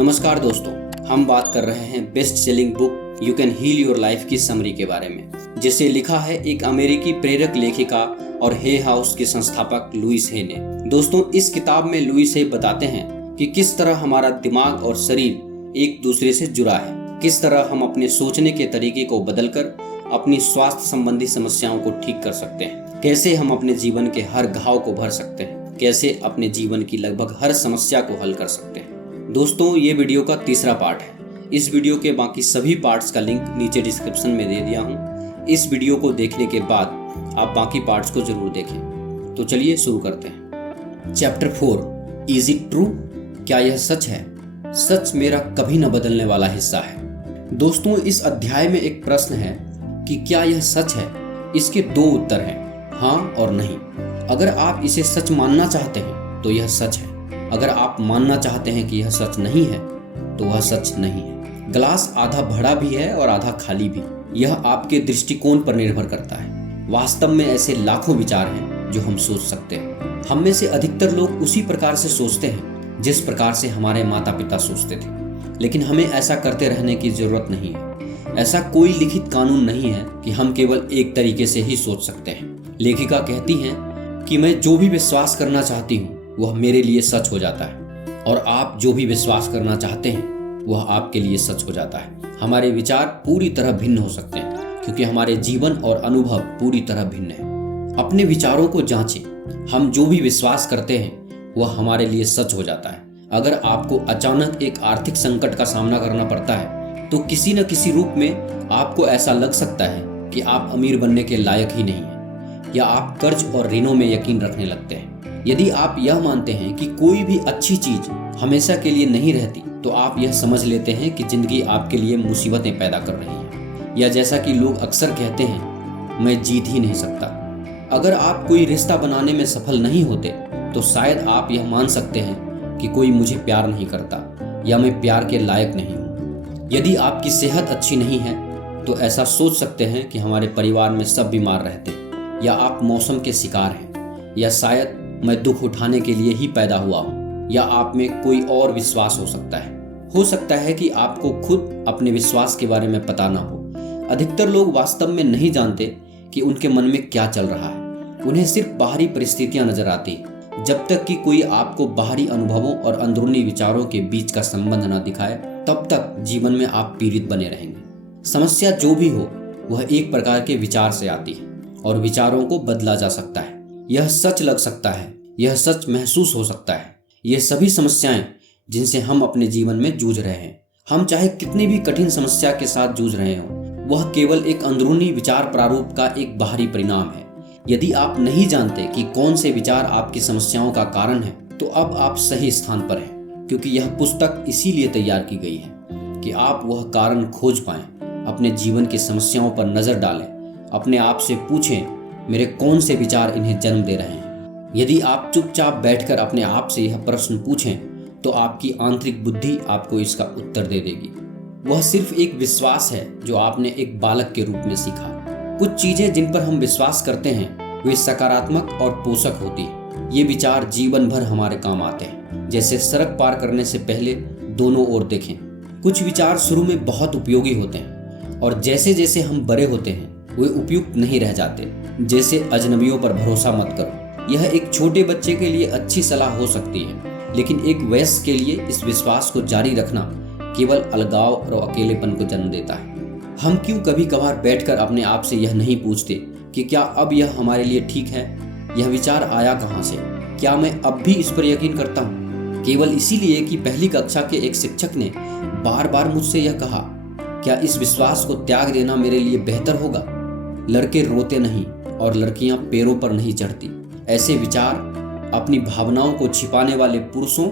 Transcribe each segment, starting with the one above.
नमस्कार दोस्तों, हम बात कर रहे हैं best selling book you can heal your life की समरी के बारे में, जिसे लिखा है एक अमेरिकी प्रेरक लेखिका और हे हाउस के संस्थापक लुइस हे ने। दोस्तों, इस किताब में लुइस हे बताते हैं कि किस तरह हमारा दिमाग और शरीर एक दूसरे से जुड़ा है, किस तरह हम अपने सोचने के तरीके को बदलकर अपनी स्वास्थ्य संबंधी समस्याओं को ठीक कर सकते हैं, कैसे हम अपने जीवन के हर घाव को भर सकते हैं, कैसे अपने जीवन की लगभग हर समस्या को हल कर सकते हैं। दोस्तों, ये वीडियो का तीसरा पार्ट है। इस वीडियो के बाकी सभी पार्ट्स का लिंक नीचे डिस्क्रिप्शन में दे दिया हूँ। इस वीडियो को देखने के बाद आप बाकी पार्ट्स को जरूर देखें। तो चलिए शुरू करते हैं। Chapter 4, is it true? क्या यह सच है? सच मेरा कभी न बदलने वाला हिस्सा है। दोस्तों, इस अध्याय में एक प्रश्न है कि क्या यह सच है। इसके दो उत्तर हैं, हाँ और नहीं। अगर आप इसे सच मानना चाहते हैं तो यह सच है। अगर आप मानना चाहते हैं कि यह सच नहीं है तो वह सच नहीं है। ग्लास आधा भरा भी है और आधा खाली भी। यह आपके दृष्टिकोण पर निर्भर करता है। वास्तव में ऐसे लाखों विचार हैं जो हम सोच सकते हैं। हम में से अधिकतर लोग उसी प्रकार से सोचते हैं जिस प्रकार से हमारे माता पिता सोचते थे, लेकिन हमें ऐसा करते रहने की जरूरत नहीं है। ऐसा कोई लिखित कानून नहीं है कि हम केवल एक तरीके से ही सोच सकते हैं। लेखिका कहती हैं कि मैं जो भी विश्वास करना चाहती हूँ वह मेरे लिए सच हो जाता है, और आप जो भी विश्वास करना चाहते हैं वह आपके लिए सच हो जाता है। हमारे विचार पूरी तरह भिन्न हो सकते हैं क्योंकि हमारे जीवन और अनुभव पूरी तरह भिन्न है। अपने विचारों को जांचें। हम जो भी विश्वास करते हैं वह हमारे लिए सच हो जाता है। अगर आपको अचानक एक आर्थिक संकट का सामना करना पड़ता है तो किसी न किसी रूप में आपको ऐसा लग सकता है कि आप अमीर बनने के लायक ही नहीं हैं, या आप कर्ज और ऋणों में यकीन रखने लगते हैं। यदि आप यह मानते हैं कि कोई भी अच्छी चीज हमेशा के लिए नहीं रहती, तो आप यह समझ लेते हैं कि जिंदगी आपके लिए मुसीबतें पैदा कर रही है, या जैसा कि लोग अक्सर कहते हैं, मैं जीत ही नहीं सकता। अगर आप कोई रिश्ता बनाने में सफल नहीं होते तो शायद आप यह मान सकते हैं कि कोई मुझे प्यार नहीं करता, या मैं प्यार के लायक नहीं हूँ। यदि आपकी सेहत अच्छी नहीं है तो ऐसा सोच सकते हैं कि हमारे परिवार में सब बीमार रहते हैं, या आप मौसम के शिकार हैं, या शायद मैं दुख उठाने के लिए ही पैदा हुआ हूँ, या आप में कोई और विश्वास हो सकता है। हो सकता है कि आपको खुद अपने विश्वास के बारे में पता ना हो। अधिकतर लोग वास्तव में नहीं जानते कि उनके मन में क्या चल रहा है। उन्हें सिर्फ बाहरी परिस्थितियां नजर आती हैं। जब तक कि कोई आपको बाहरी अनुभवों और अंदरूनी विचारों के बीच का संबंध न दिखाए, तब तक जीवन में आप पीड़ित बने रहेंगे। समस्या जो भी हो, वह एक प्रकार के विचार से आती है, और विचारों को बदला जा सकता है। यह सच लग सकता है, यह सच महसूस हो सकता है। ये सभी समस्याएं जिनसे हम अपने जीवन में जूझ रहे हैं, हम चाहे कितनी भी कठिन समस्या के साथ जूझ रहे हों, वह केवल एक अंदरूनी विचार प्रारूप का एक बाहरी परिणाम है। यदि आप नहीं जानते कि कौन से विचार आपकी समस्याओं का कारण है, तो अब आप सही स्थान पर हैं, क्योंकि यह पुस्तक इसीलिए तैयार की गई है कि आप वह कारण खोज पाएं। अपने जीवन की समस्याओं पर नजर डालें, अपने आप से पूछें, मेरे कौन से विचार इन्हें जन्म दे रहे हैं। यदि आप चुपचाप बैठकर अपने आप से यह प्रश्न पूछें तो आपकी आंतरिक बुद्धि आपको इसका उत्तर दे देगी। वह सिर्फ एक विश्वास है जो आपने एक बालक के रूप में सीखा। कुछ चीजें जिन पर हम विश्वास करते हैं वे सकारात्मक और पोषक होती हैं। ये विचार जीवन भर हमारे काम आते हैं। जैसे सड़क पार करने से पहले दोनों ओर देखें। कुछ विचार शुरू में बहुत उपयोगी होते हैं, और जैसे जैसे हम बड़े होते हैं वे उपयुक्त नहीं रह जाते। जैसे अजनबियों पर भरोसा मत करो। यह एक छोटे बच्चे के लिए अच्छी सलाह हो सकती है, लेकिन एक वयस्क के लिए इस विश्वास को जारी रखना केवल अलगाव और अकेलेपन को जन्म देता है। हम क्यों कभी कभार बैठकर अपने आप से यह नहीं पूछते कि क्या अब यह हमारे लिए ठीक है? यह विचार आया कहाँ से? क्या मैं अब भी इस पर यकीन करता हूँ? केवल इसीलिए कि पहली कक्षा के एक शिक्षक ने बार बार मुझसे यह कहा। क्या इस विश्वास को त्याग देना मेरे लिए बेहतर होगा? लड़के रोते नहीं और लड़कियां पैरों पर नहीं चढ़ती। ऐसे विचार अपनी भावनाओं को छिपाने वाले पुरुषों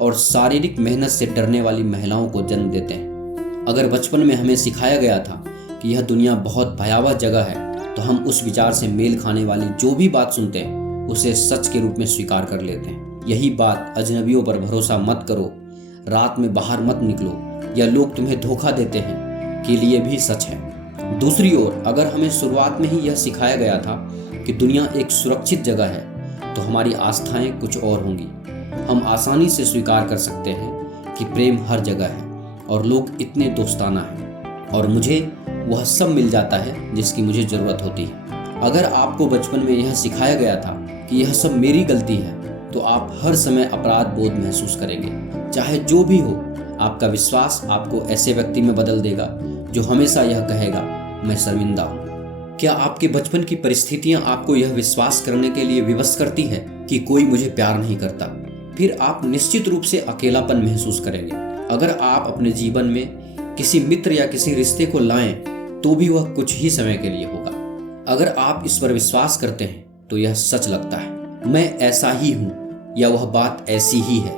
और शारीरिक मेहनत से डरने वाली महिलाओं को जन्म देते हैं। अगर बचपन में हमें सिखाया गया था कि यह दुनिया बहुत भयावह जगह है, तो हम उस विचार से मेल खाने वाली जो भी बात सुनते हैं उसे सच के रूप में स्वीकार कर लेते हैं। यही बात अजनबियों पर भरोसा मत करो, रात में बाहर मत निकलो, या लोग तुम्हें धोखा देते हैं के लिए भी सच है। दूसरी ओर, अगर हमें शुरुआत में ही यह सिखाया गया था कि दुनिया एक सुरक्षित जगह है, तो हमारी आस्थाएं कुछ और होंगी। हम आसानी से स्वीकार कर सकते हैं कि प्रेम हर जगह है और लोग इतने दोस्ताना हैं और मुझे वह सब मिल जाता है जिसकी मुझे ज़रूरत होती है। अगर आपको बचपन में यह सिखाया गया था कि यह सब मेरी गलती है तो आप हर समय अपराध बोध महसूस करेंगे। चाहे जो भी हो, आपका विश्वास आपको ऐसे व्यक्ति में बदल देगा जो हमेशा यह कहेगा, मैं शर्मिंदा हूँ। क्या आपके बचपन की परिस्थितियाँ आपको यह विश्वास करने के लिए विवश करती है कि कोई मुझे प्यार नहीं करता? फिर आप निश्चित रूप से अकेलापन महसूस करेंगे। अगर आप अपने जीवन में किसी मित्र या किसी रिश्ते को लाएं तो भी वह कुछ ही समय के लिए होगा। अगर आप इस पर विश्वास करते हैं तो यह सच लगता है, मैं ऐसा ही हूँ या वह बात ऐसी ही है।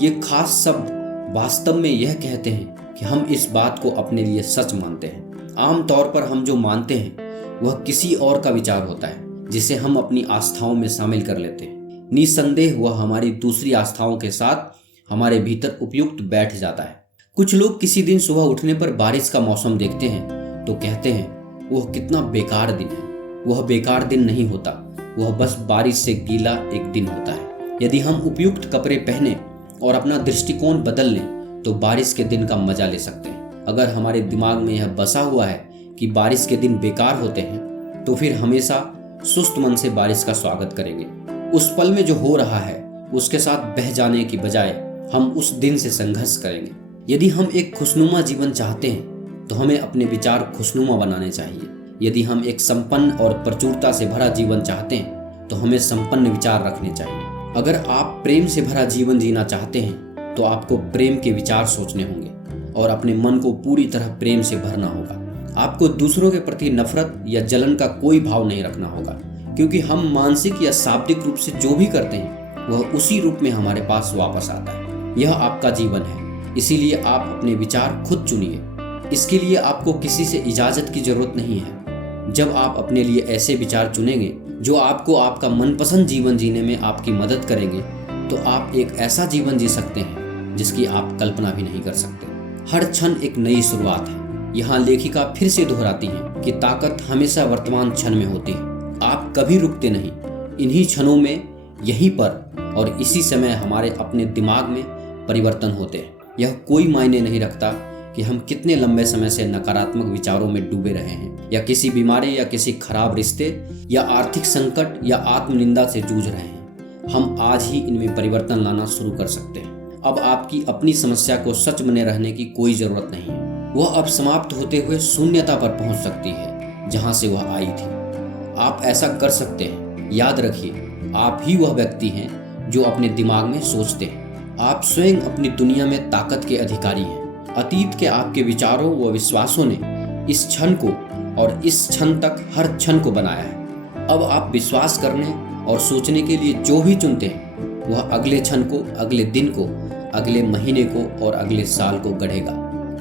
ये खास शब्द वास्तव में यह कहते हैं कि हम इस बात को अपने लिए सच मानते हैं। आमतौर पर हम जो मानते हैं वह किसी और का विचार होता है जिसे हम अपनी आस्थाओं में शामिल कर लेते हैं। निसंदेह वह हमारी दूसरी आस्थाओं के साथ हमारे भीतर उपयुक्त बैठ जाता है। कुछ लोग किसी दिन सुबह उठने पर बारिश का मौसम देखते हैं तो कहते हैं वह कितना बेकार दिन है। वह बेकार दिन नहीं होता, वह बस बारिश से गीला एक दिन होता है। यदि हम उपयुक्त कपड़े पहने और अपना दृष्टिकोण बदल लें तो बारिश के दिन का मजा ले सकते हैं। अगर हमारे दिमाग में यह बसा हुआ है कि बारिश के दिन बेकार होते हैं तो फिर हमेशा सुस्त मन से बारिश का स्वागत करेंगे। उस पल में जो हो रहा है उसके साथ बह जाने की बजाय हम उस दिन से संघर्ष करेंगे। यदि हम एक खुशनुमा जीवन चाहते हैं तो हमें अपने विचार खुशनुमा बनाने चाहिए। यदि हम एक संपन्न और प्रचुरता से भरा जीवन चाहते हैं तो हमें संपन्न विचार रखने चाहिए। अगर आप प्रेम से भरा जीवन जीना चाहते हैं तो आपको प्रेम के विचार सोचने होंगे और अपने मन को पूरी तरह प्रेम से भरना होगा। आपको दूसरों के प्रति नफरत या जलन का कोई भाव नहीं रखना होगा, क्योंकि हम मानसिक या शाब्दिक रूप से जो भी करते हैं वह उसी रूप में हमारे पास वापस आता है। यह आपका जीवन है, इसीलिए आप अपने विचार खुद चुनिए। इसके लिए आपको किसी से इजाजत की जरूरत नहीं है। जब आप अपने लिए ऐसे विचार चुनेंगे जो आपको आपका मनपसंद जीवन जीने में आपकी मदद करेंगे तो आप एक ऐसा जीवन जी सकते हैं जिसकी आप कल्पना भी नहीं कर सकते। हर क्षण एक नई शुरुआत है। यहाँ लेखिका फिर से दोहराती हैं कि ताकत हमेशा वर्तमान क्षण में होती है। आप कभी रुकते नहीं। इन्हीं क्षणों में, यहीं पर और इसी समय हमारे अपने दिमाग में परिवर्तन होते हैं। यह कोई मायने नहीं रखता कि हम कितने लंबे समय से नकारात्मक विचारों में डूबे रहे हैं या किसी बीमारी या किसी खराब रिश्ते या आर्थिक संकट या आत्मनिंदा से जूझ रहे हैं। हम आज ही इनमें परिवर्तन लाना शुरू कर सकते हैं। अब आपकी अपनी समस्या को सच बने रहने की कोई जरूरत नहीं है। वह अब समाप्त होते हुए शून्यता पर पहुंच सकती है जहां से वह आई थी। आप ऐसा कर सकते हैं। याद रखिए, आप ही वह व्यक्ति हैं जो अपने दिमाग में सोचते हैं। आप स्वयं अपनी दुनिया में ताकत के अधिकारी हैं। अतीत के आपके विचारों व विश्वासों ने इस क्षण को और इस क्षण तक हर क्षण को बनाया है। अब आप विश्वास करने और सोचने के लिए जो भी चुनते हैं वह अगले क्षण को, अगले दिन को, अगले महीने को और अगले साल को गढ़ेगा।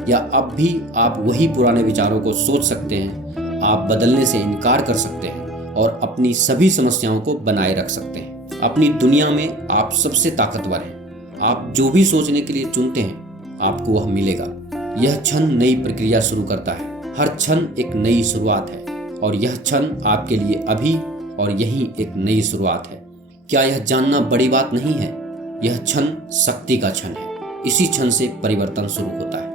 या अब भी आप वही पुराने विचारों को सोच सकते हैं। आप बदलने से इनकार कर सकते हैं और अपनी सभी समस्याओं को बनाए रख सकते हैं। अपनी दुनिया में आप सबसे ताकतवर हैं। आप जो भी सोचने के लिए चुनते हैं आपको वह मिलेगा। यह क्षण नई प्रक्रिया शुरू करता है। हर क्षण एक नई शुरुआत है और यह क्षण आपके लिए अभी और यही एक नई शुरुआत है। क्या यह जानना बड़ी बात नहीं है? यह क्षण शक्ति का क्षण है। इसी क्षण से परिवर्तन शुरू होता है।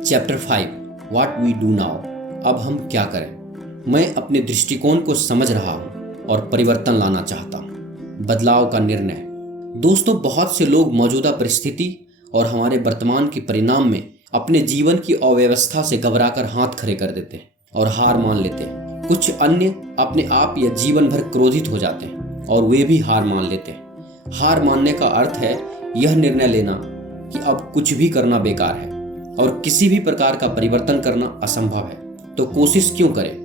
Chapter 5 what we do now. अब हम क्या करें? मैं अपने दृष्टिकोण को समझ रहा हूँ और परिवर्तन लाना चाहता हूँ। बदलाव का निर्णय। दोस्तों, बहुत से लोग मौजूदा परिस्थिति और हमारे वर्तमान के परिणाम में अपने जीवन की अव्यवस्था से घबराकर हाथ खड़े कर देते हैं और हार मान लेते हैं। कुछ अन्य अपने आप या जीवन भर क्रोधित हो जाते हैं और वे भी हार मान लेते हैं। हार मानने का अर्थ है यह निर्णय लेना कि अब कुछ भी करना बेकार है और किसी भी प्रकार का परिवर्तन करना असंभव है। तो कोशिश क्यों करें?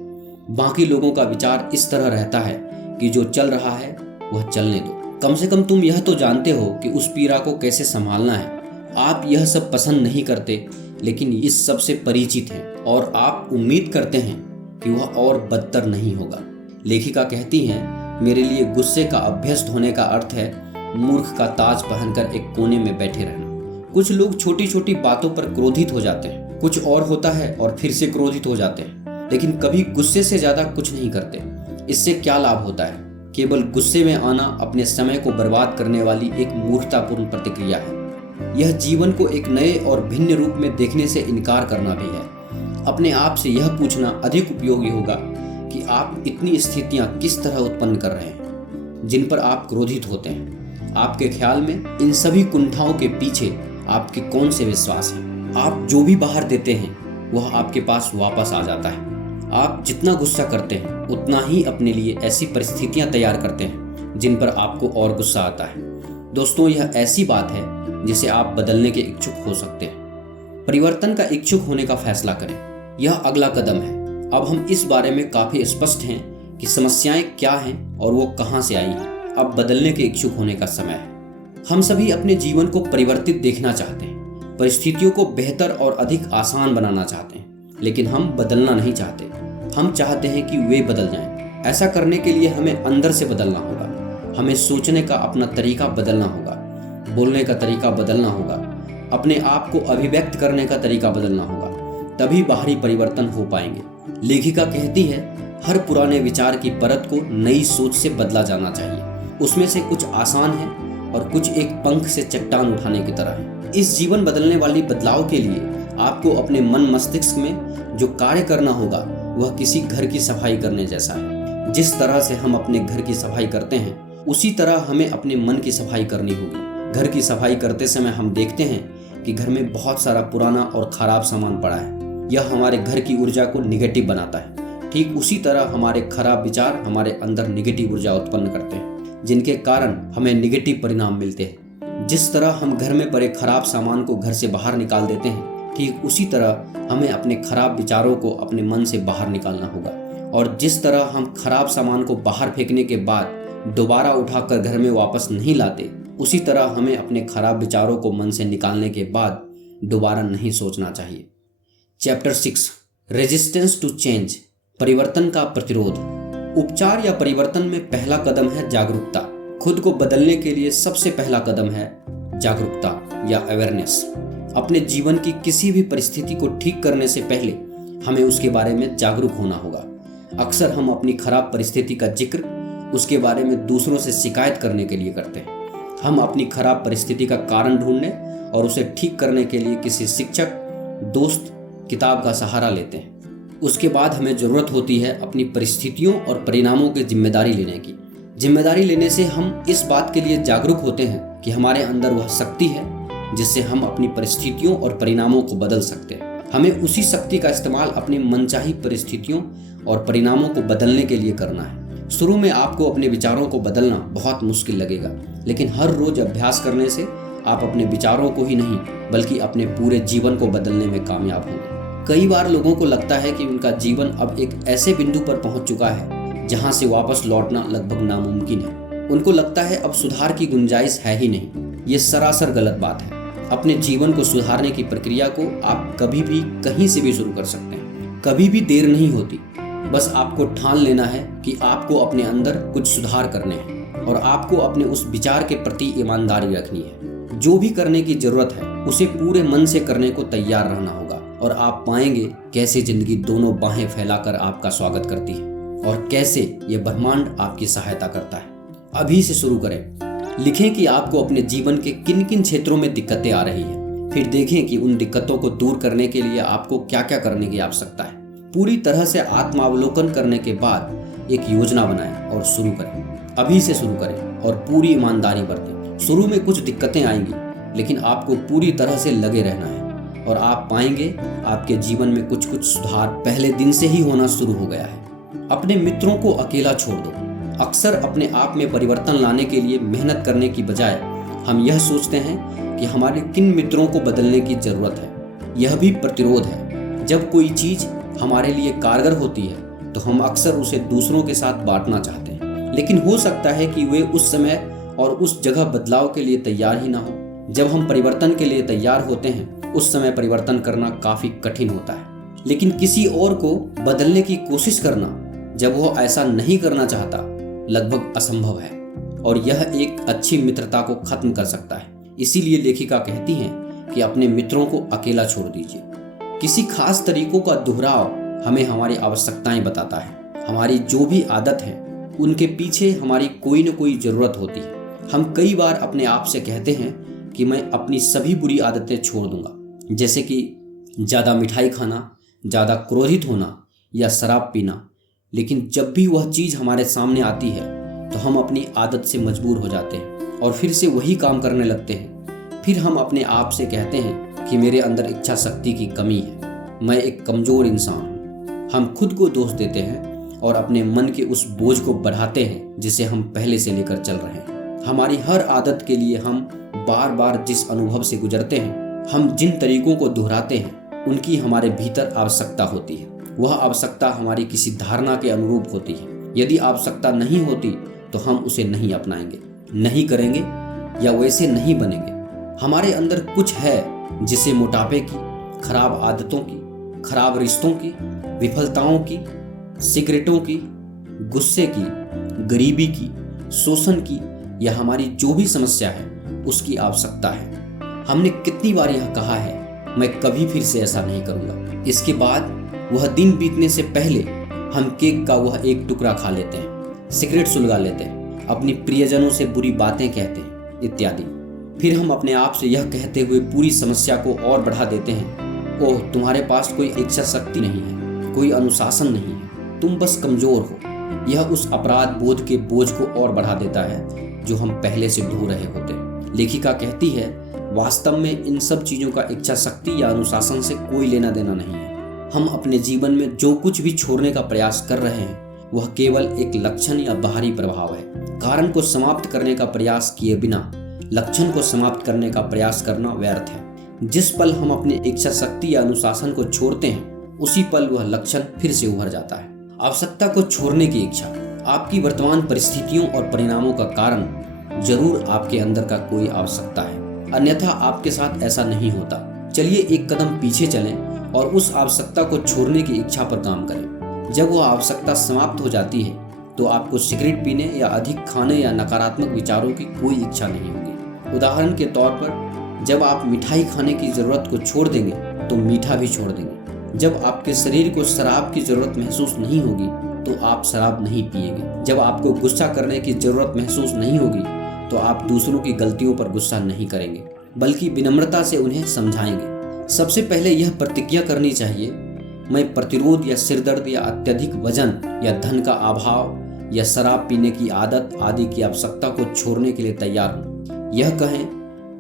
बाकी लोगों का विचार इस तरह रहता है कि जो चल रहा है वह चलने दो। कम से कम तुम यह तो जानते हो कि उस पीड़ा को कैसे संभालना है। आप यह सब पसंद नहीं करते लेकिन इस सब से परिचित हैं और आप उम्मीद करते हैं कि वह और बदतर नहीं होगा। लेखिका कहती हैं, मेरे लिए गुस्से का अभ्यस्त होने का अर्थ है मूर्ख का ताज पहनकर एक कोने में बैठे रहना। कुछ लोग छोटी छोटी बातों पर क्रोधित हो जाते हैं, कुछ और होता है और फिर से क्रोधित हो जाते हैं, लेकिन कभी गुस्से से ज्यादा कुछ नहीं करते। इससे क्या लाभ होता है? केवल गुस्से में आना अपने समय को बर्बाद करने वाली एक मूर्खतापूर्ण प्रतिक्रिया है। यह जीवन को एक नए और भिन्न रूप में देखने से इनकार करना भी है। अपने आप से यह पूछना अधिक उपयोगी होगा कि आप इतनी स्थितियां किस तरह उत्पन्न कर रहे हैं जिन पर आप क्रोधित होते हैं। आपके ख्याल में इन सभी कुंठाओं के पीछे आपके कौन से विश्वास हैं? आप जो भी बाहर देते हैं वह आपके पास वापस आ जाता है। आप जितना गुस्सा करते हैं उतना ही अपने लिए ऐसी परिस्थितियां तैयार करते हैं जिन पर आपको और गुस्सा आता है। दोस्तों, यह ऐसी बात है जिसे आप बदलने के इच्छुक हो सकते हैं। परिवर्तन का इच्छुक होने का फैसला करें, यह अगला कदम है। अब हम इस बारे में काफी स्पष्ट हैं कि समस्याएं क्या हैं और वो कहां से आई हैं। अब बदलने के इच्छुक होने का समय है। हम सभी अपने जीवन को परिवर्तित देखना चाहते हैं, परिस्थितियों को बेहतर और अधिक आसान बनाना चाहते हैं, लेकिन हम बदलना नहीं चाहते। हम चाहते हैं कि वे बदल जाएं। ऐसा करने के लिए हमें अंदर से बदलना होगा। हमें सोचने का अपना तरीका बदलना होगा, बोलने का तरीका बदलना होगा, अपने आप को अभिव्यक्त करने का तरीका बदलना होगा। तभी बाहरी परिवर्तन हो पाएंगे। लेखिका कहती है, हर पुराने विचार की परत को नई सोच से बदला जाना चाहिए। उसमें से कुछ आसान है और कुछ एक पंख से चट्टान उठाने की तरह है। इस जीवन बदलने वाली बदलाव के लिए आपको अपने मन मस्तिष्क में जो कार्य करना होगा वह किसी घर की सफाई करने जैसा है। जिस तरह से हम अपने घर की सफाई करते हैं उसी तरह हमें अपने मन की सफाई करनी होगी। घर की सफाई करते समय हम देखते हैं कि घर में बहुत सारा पुराना और खराब सामान पड़ा है। यह हमारे घर की ऊर्जा को निगेटिव बनाता है। ठीक उसी तरह हमारे खराब विचार हमारे अंदर निगेटिव ऊर्जा उत्पन्न करते हैं, जिनके कारण हमें निगेटिव परिणाम मिलते हैं। जिस तरह हम घर में पड़े खराब सामान को घर से बाहर निकाल देते हैं, ठीक उसी तरह हमें अपने खराब विचारों को अपने मन से बाहर निकालना होगा। और जिस तरह हम खराब सामान को बाहर फेंकने के बाद दोबारा उठाकर घर में वापस नहीं लाते, उसी तरह हमें अपने खराब विचारों को मन से निकालने के बाद दोबारा नहीं सोचना चाहिए। चैप्टर 6, रेजिस्टेंस टू चेंज, परिवर्तन का प्रतिरोध। उपचार या परिवर्तन में पहला कदम है जागरूकता। खुद को बदलने के लिए सबसे पहला कदम है जागरूकता या अवेयरनेस। अपने जीवन की किसी भी परिस्थिति को ठीक करने से पहले हमें उसके बारे में जागरूक होना होगा। अक्सर हम अपनी खराब परिस्थिति का जिक्र उसके बारे में दूसरों से शिकायत करने के लिए करते हैं। हम अपनी खराब परिस्थिति का कारण ढूंढने और उसे ठीक करने के लिए किसी शिक्षक, दोस्त, किताब का सहारा लेते हैं। उसके बाद हमें ज़रूरत होती है अपनी परिस्थितियों और परिणामों की जिम्मेदारी लेने की। जिम्मेदारी लेने से हम इस बात के लिए जागरूक होते हैं कि हमारे अंदर वह शक्ति है जिससे हम अपनी परिस्थितियों और परिणामों को बदल सकते हैं। हमें उसी शक्ति का इस्तेमाल अपनी मनचाही परिस्थितियों और परिणामों को बदलने के लिए करना है। शुरू में आपको अपने विचारों को बदलना बहुत मुश्किल लगेगा, लेकिन हर रोज अभ्यास करने से आप अपने विचारों को ही नहीं बल्कि अपने पूरे जीवन को बदलने में कामयाब होंगे। कई बार लोगों को लगता है कि उनका जीवन अब एक ऐसे बिंदु पर पहुंच चुका है जहां से वापस लौटना लगभग नामुमकिन है। उनको लगता है अब सुधार की गुंजाइश है ही नहीं। ये सरासर गलत बात है। अपने जीवन को सुधारने की प्रक्रिया को आप कभी भी कहीं से भी शुरू कर सकते हैं। कभी भी देर नहीं होती। बस आपको ठान लेना है कि आपको अपने अंदर कुछ सुधार करने हैं और आपको अपने उस विचार के प्रति ईमानदारी रखनी है। जो भी करने की जरूरत है उसे पूरे मन से करने को तैयार रहना होगा और आप पाएंगे कैसे जिंदगी दोनों बाहें फैलाकर आपका स्वागत करती है और कैसे ये ब्रह्मांड आपकी सहायता करता है। अभी से शुरू करें। लिखें कि आपको अपने जीवन के किन किन क्षेत्रों में दिक्कतें आ रही हैं। फिर देखें कि उन दिक्कतों को दूर करने के लिए आपको क्या क्या करने की आवश्यकता है। पूरी तरह से आत्मावलोकन करने के बाद एक योजना बनाएं और शुरू करें। अभी से शुरू करें और पूरी ईमानदारी बरतें। शुरू में कुछ दिक्कतें आएंगी, लेकिन आपको पूरी तरह से लगे रहना है और आप पाएंगे आपके जीवन में कुछ कुछ सुधार पहले दिन से ही होना शुरू हो गया है। अपने मित्रों को अकेला छोड़ दो। अक्सर अपने आप में परिवर्तन लाने के लिए मेहनत करने की बजाय हम यह सोचते हैं कि हमारे किन मित्रों को बदलने की जरूरत है। यह भी प्रतिरोध है। जब कोई चीज हमारे लिए कारगर होती है तो हम अक्सर उसे दूसरों के साथ बांटना चाहते हैं, लेकिन हो सकता है कि वे उस समय और उस जगह बदलाव के लिए तैयार ही ना हो। जब हम परिवर्तन के लिए तैयार होते हैं उस समय परिवर्तन करना काफी कठिन होता है, लेकिन किसी और को बदलने की कोशिश करना जब वो ऐसा नहीं करना चाहता लगभग असंभव है और यह एक अच्छी मित्रता को खत्म कर सकता है। इसीलिए लेखिका कहती हैं कि अपने मित्रों को अकेला छोड़ दीजिए। किसी खास तरीकों का दोहराव हमें हमारी आवश्यकताएं बताता है। हमारी जो भी आदत है उनके पीछे हमारी कोई न कोई जरूरत होती है। हम कई बार अपने आप से कहते हैं कि मैं अपनी सभी बुरी आदतें छोड़ दूंगा, जैसे कि ज़्यादा मिठाई खाना, ज़्यादा क्रोधित होना या शराब पीना। लेकिन जब भी वह चीज़ हमारे सामने आती है तो हम अपनी आदत से मजबूर हो जाते हैं और फिर से वही काम करने लगते हैं। फिर हम अपने आप से कहते हैं कि मेरे अंदर इच्छा शक्ति की कमी है, मैं एक कमज़ोर इंसान हूँ। हम खुद को दोष देते हैं और अपने मन के उस बोझ को बढ़ाते हैं जिसे हम पहले से लेकर चल रहे हैं। हमारी हर आदत के लिए हम बार बार जिस अनुभव से गुजरते हैं, हम जिन तरीकों को दोहराते हैं, उनकी हमारे भीतर आवश्यकता होती है। वह आवश्यकता हमारी किसी धारणा के अनुरूप होती है। यदि आवश्यकता नहीं होती तो हम उसे नहीं अपनाएंगे, नहीं करेंगे या वैसे नहीं बनेंगे। हमारे अंदर कुछ है जिसे मोटापे की, खराब आदतों की, खराब रिश्तों की, विफलताओं की, सिगरेटों की, गुस्से की, गरीबी की, शोषण की या हमारी जो भी समस्या है उसकी आवश्यकता है। हमने कितनी बार यह कहा है, मैं कभी फिर से ऐसा नहीं करूँगा। इसके बाद वह दिन बीतने से पहले हम केक का वह एक टुकड़ा खा लेते हैं, सिगरेट सुलगा लेते हैं, अपनी प्रियजनों से बुरी बातें कहते हैं इत्यादि। फिर हम अपने आप से यह कहते हुए पूरी समस्या को और बढ़ा देते हैं, ओह तुम्हारे पास कोई इच्छा शक्ति नहीं है, कोई अनुशासन नहीं है, तुम बस कमज़ोर हो। यह उस अपराध बोध के बोझ को और बढ़ा देता है जो हम पहले से ढो रहे होते हैं। लेखिका कहती है, वास्तव में इन सब चीज़ों का इच्छा शक्ति या अनुशासन से कोई लेना देना नहीं है। हम अपने जीवन में जो कुछ भी छोड़ने का प्रयास कर रहे हैं वह केवल एक लक्षण या बाहरी प्रभाव है। कारण को समाप्त करने का प्रयास किए बिना लक्षण को समाप्त करने का प्रयास करना व्यर्थ है। जिस पल हम अपनी इच्छा शक्ति या अनुशासन को छोड़ते हैं उसी पल वह लक्षण फिर से उभर जाता है। आवश्यकता को छोड़ने की इच्छा आपकी वर्तमान परिस्थितियों और परिणामों का कारण जरूर आपके अंदर का कोई आवश्यकता है, अन्यथा आपके साथ ऐसा नहीं होता। चलिए एक कदम पीछे चलें और उस आवश्यकता को छोड़ने की इच्छा पर काम करें। जब वह आवश्यकता समाप्त हो जाती है तो आपको सिगरेट पीने या अधिक खाने या नकारात्मक विचारों की कोई इच्छा नहीं होगी। उदाहरण के तौर पर, जब आप मिठाई खाने की ज़रूरत को छोड़ देंगे तो मीठा भी छोड़ देंगे। जब आपके शरीर को शराब की ज़रूरत महसूस नहीं होगी तो आप शराब नहीं पिएंगे। जब आपको गुस्सा करने की ज़रूरत महसूस नहीं होगी तो आप दूसरों की गलतियों पर गुस्सा नहीं करेंगे, बल्कि विनम्रता से उन्हें समझाएंगे। सबसे पहले यह प्रतिज्ञा करनी चाहिए, मैं प्रतिरोध या सिरदर्द या अत्यधिक वजन या धन का अभाव या शराब पीने की आदत आदि की आवश्यकता को छोड़ने के लिए तैयार हूँ। यह कहें,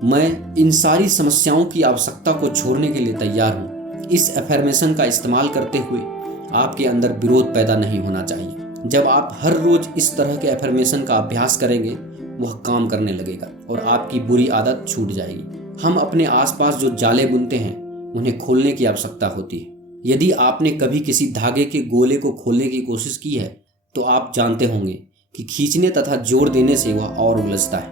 मैं इन सारी समस्याओं की आवश्यकता को छोड़ने के लिए तैयार हूँ। इस एफर्मेशन का इस्तेमाल करते हुए आपके अंदर विरोध पैदा नहीं होना चाहिए। जब आप हर रोज इस तरह के एफर्मेशन का अभ्यास करेंगे वह काम करने लगेगा और आपकी बुरी आदत छूट जाएगी। हम अपने आसपास जो जाले बुनते हैं उन्हें खोलने की आवश्यकता होती है। यदि आपने कभी किसी धागे के गोले को खोलने की कोशिश की है तो आप जानते होंगे कि खींचने तथा जोर देने से वह और उलझता है।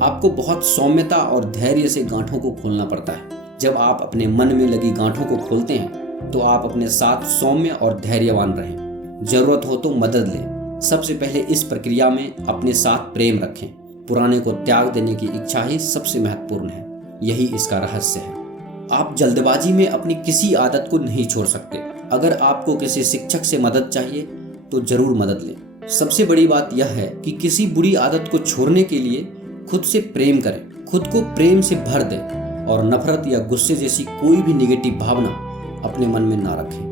आपको बहुत सौम्यता और धैर्य से गांठों को खोलना पड़ता है। जब आप अपने मन में लगी गांठों को खोलते हैं तो आप अपने साथ सौम्य और धैर्यवान रहें। जरूरत हो तो मदद लें। सबसे पहले इस प्रक्रिया में अपने साथ प्रेम रखें। पुराने को त्याग देने की इच्छा ही सबसे महत्वपूर्ण है। यही इसका रहस्य है। आप जल्दबाजी में अपनी किसी आदत को नहीं छोड़ सकते। अगर आपको किसी शिक्षक से मदद चाहिए तो जरूर मदद लें। सबसे बड़ी बात यह है कि किसी बुरी आदत को छोड़ने के लिए खुद से प्रेम करें, खुद को प्रेम से भर दें और नफरत या गुस्से जैसी कोई भी निगेटिव भावना अपने मन में ना रखें।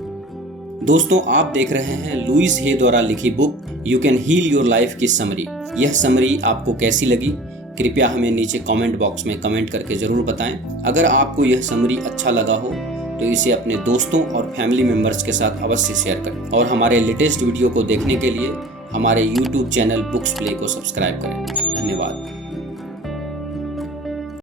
दोस्तों, आप देख रहे हैं लुइस हे द्वारा लिखी book you can heal your life की समरी। यह समरी आपको कैसी लगी कृपया हमें नीचे कमेंट बॉक्स में कमेंट करके ज़रूर बताएं। अगर आपको यह समरी अच्छा लगा हो तो इसे अपने दोस्तों और फैमिली मेम्बर्स के साथ अवश्य शेयर करें और हमारे लेटेस्ट वीडियो को देखने के लिए हमारे YouTube चैनल बुक्स प्ले को सब्सक्राइब करें। धन्यवाद।